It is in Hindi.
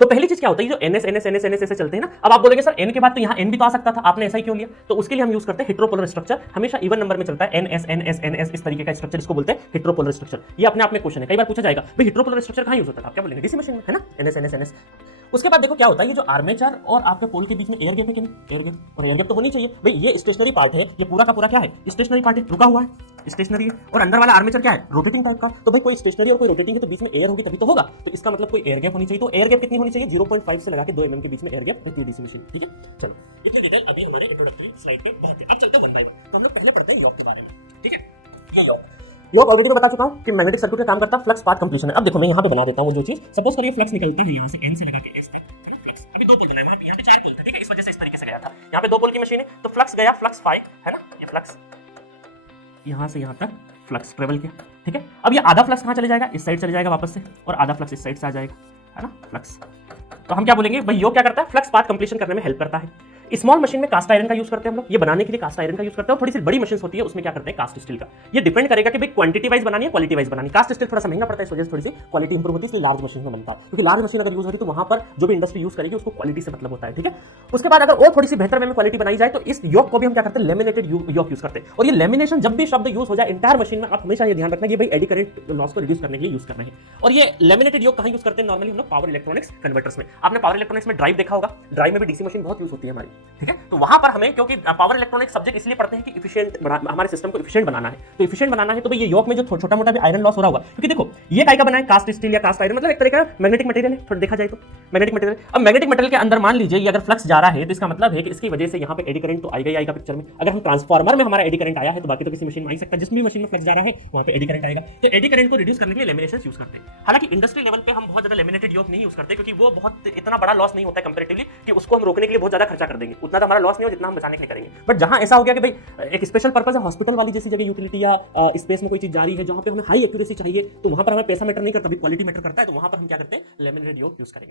तो पहली चीज क्या होता है, जो एनएस एनएस एनएस एनएस ऐसे चलते हैं ना, अब आप बोलेंगे सर एन के बाद तो यहाँ एन भी तो आ सकता था, आपने ऐसा ही क्यों लिया? तो उसके लिए हम यूज करते हैं हेट्रोपोलर स्ट्रक्चर, हमेशा इवन नंबर में चलता है, एनएस एनएस एनएस इस तरीके का स्ट्रक्चर, इसको बोलते हैं हेट्रोपोलर स्ट्रक्चर। ये अपने आप में क्वेश्चन है, कई बार पूछा जाएगा भाई हेट्रोपोलर स्ट्रक्चर कहाँ यूज होता है, आप क्या बोलेंगे? डीसी मशीन में, है ना, एनएस एनएस एनएस। उसके बाद देखो क्या होता है, ये जो आर्मेचर और आपके पोल के बीच में एयर गैप है कि नहीं, एयर गैप, और एयर गैप तो होनी चाहिए भाई, ये स्टेशनरी पार्ट है, ये पूरा का पूरा क्या है, स्टेशनरी पार्ट है, रुका हुआ है, स्टेशनरी है, और अंदर वाला आर्मेचर क्या है, रोटेटिंग टाइप का। तो भाई कोई स्टेशनरी और कोई रोटेटिंग है तो बीच में एयर होगी तभी तो होगा, तो इसका मतलब कोई एयर गैप होनी चाहिए। तो एयर गैप कितनी होनी चाहिए, 0.5 से लगा के 2 mm के बीच में एयर गैप होती है डीसी मशीन, ठीक है। चलो इतनी डिटेल अभी हमारे इंट्रोडक्टरी स्लाइड पे बहुत है, अब चलते हैं वन बाय वन। तो हम लोग पहले पढ़ते हैं यॉक के बारे में, ठीक है। ये यॉक ऑलरेडी मैं बता चुका हूं कि मैग्नेटिक सर्किट का काम करता है, फ्लक्स पाथ कंप्लीशन है। अब देखो मैं यहां पे बना देता हूं जो चीज, सपोज करिए फ्लक्स निकलता है यहां से एन से लगा के एस तक, चलो फ्लक्स अभी 2 पोल बनाए, यहां पे 4 पोल थे, ठीक है, इस वजह से इस तरीके से गया था। यहां पे 2 पोल की मशीन है तो फ्लक्स गया, फ्लक्स फाई है ना, ये फ्लक्स यहां से यहां तक फ्लक्स ट्रेवल किया, ठीक है। अब ये आधा फ्लक्स कहां चले जाएगा, इस साइड चले जाएगा वापस से, और आधा फ्लक्स इस साइड से आ जाएगा, है ना, फ्लक्स। तो हम क्या बोलेंगे भाई, यो क्या करता है, फ्लक्स पाथ कंप्लीशन करने में हेल्प करता है। स्मॉल मशीन में कास्ट आयरन का यूज करते हैं हम लोग, ये बनाने के लिए कास्ट आयरन का यूज करते हैं, और थोड़ी सी बड़ी मशीन होती है उसमें क्या करते हैं, कास्ट स्टील का। ये डिपेंड करेगा कि भाई क्वांटिटी वाइज बनानी है क्वालिटी वाइज बनानी। कास्ट स्टील थोड़ा सा महंगा पड़ता है, इस वजह से थोड़ी सी क्वालिटी इंप्रूव होती है, इसलिए लार्ज मशीन में बनता है, क्योंकि लार्ज मशीन अगर यूज होती है तो वहां पर जो भी इंडस्ट्री यूज करेगी उसको क्वालिटी से मतलब होता है, ठीक है। उसके बाद अगर और थोड़ी सी बेहतर वे में क्वालिटी बनाई जाए तो इस योक को भी हम क्या करते हैं, लेमिनेटेड योक यूज करते हैं। और ये लेमिनेशन जब भी शब्द यूज हो जाए इंटायर मशीन में, आप हमेशा ये ध्यान रखना कि भाई एडी करंट लॉस को रिड्यूस करने के लिए यूज करना है। और ये लेमिनेटेड योक कहां यूज करते हैं, नॉर्मली हम लोग पावर इलेक्ट्रॉनिक्स कन्वर्टर्स में। आपने पावर इलेक्ट्रॉनिक्स में ड्राइव देखा होगा, ड्राइव में भी डीसी मशीन बहुत यूज होती है हमारी, ठीक है। तो वहां पर हमें, क्योंकि पावर इलेक्ट्रॉनिक्स सब्जेक्ट इसलिए पढ़ते हैं कि एफिशिएंट हमारे सिस्टम को एफिशिएंट बनाना है, तो एफिशिएंट बनाना है तो भाई ये योक में जो छोटा मोटा भी आयरन लॉस हो रहा होगा, क्योंकि देखो ये काय का बना है, कास्ट स्टील या कास्ट आयरन, मतलब एक तरह का मैग्नेटिक मटेरियल है, थोड़ा देखा जाए तो मैग्नेटिक मटेरियल। अब मैग्नेटिक मटेरियल के अंदर मान लीजिए ये अगर फ्लक्स जा रहा है तो इसका मतलब है कि इसकी वजह से यहाँ पे एडी करंट तो आएगा ही आएगा पिक्चर में। अगर हम ट्रांसफार्मर में हमारा एडी करंट आया है तो बाकी तो किसी मशीन में आ ही सकता है, जिस भी मशीन में फ्लक्स जा रहा है वहां पे एडी करंट आएगा। तो एडी करंट को रिड्यूस करने के लिए लेमिनेशन यूज करते हैं। हालांकि इंडस्ट्री लेवल पे हम बहुत ज्यादा लेमिनेटेड योक नहीं यूज करते, क्योंकि वो बहुत इतना बड़ा लॉस नहीं होता है कंपैरेटिवली कि उसको हम रोकने के लिए बहुत ज्यादा खर्चा कर देंगे, उतना तो हमारा लॉस नहीं हो जितना हम बचाने के लिए करेंगे। बट जहां ऐसा हो गया कि भाई एक स्पेशल पर्पस है, हॉस्पिटल वाली जैसी जगह यूटिलिटी या स्पेस में कोई चीज जा रही है जहां पे हमें हाई एक्यूरेसी चाहिए, तो वहां पर हमें पैसा मैटर नहीं करता, क्वालिटी मैटर करता है, तो वहां पर हम क्या करते हैं, लेमिनेटेड योक यूज करेंगे।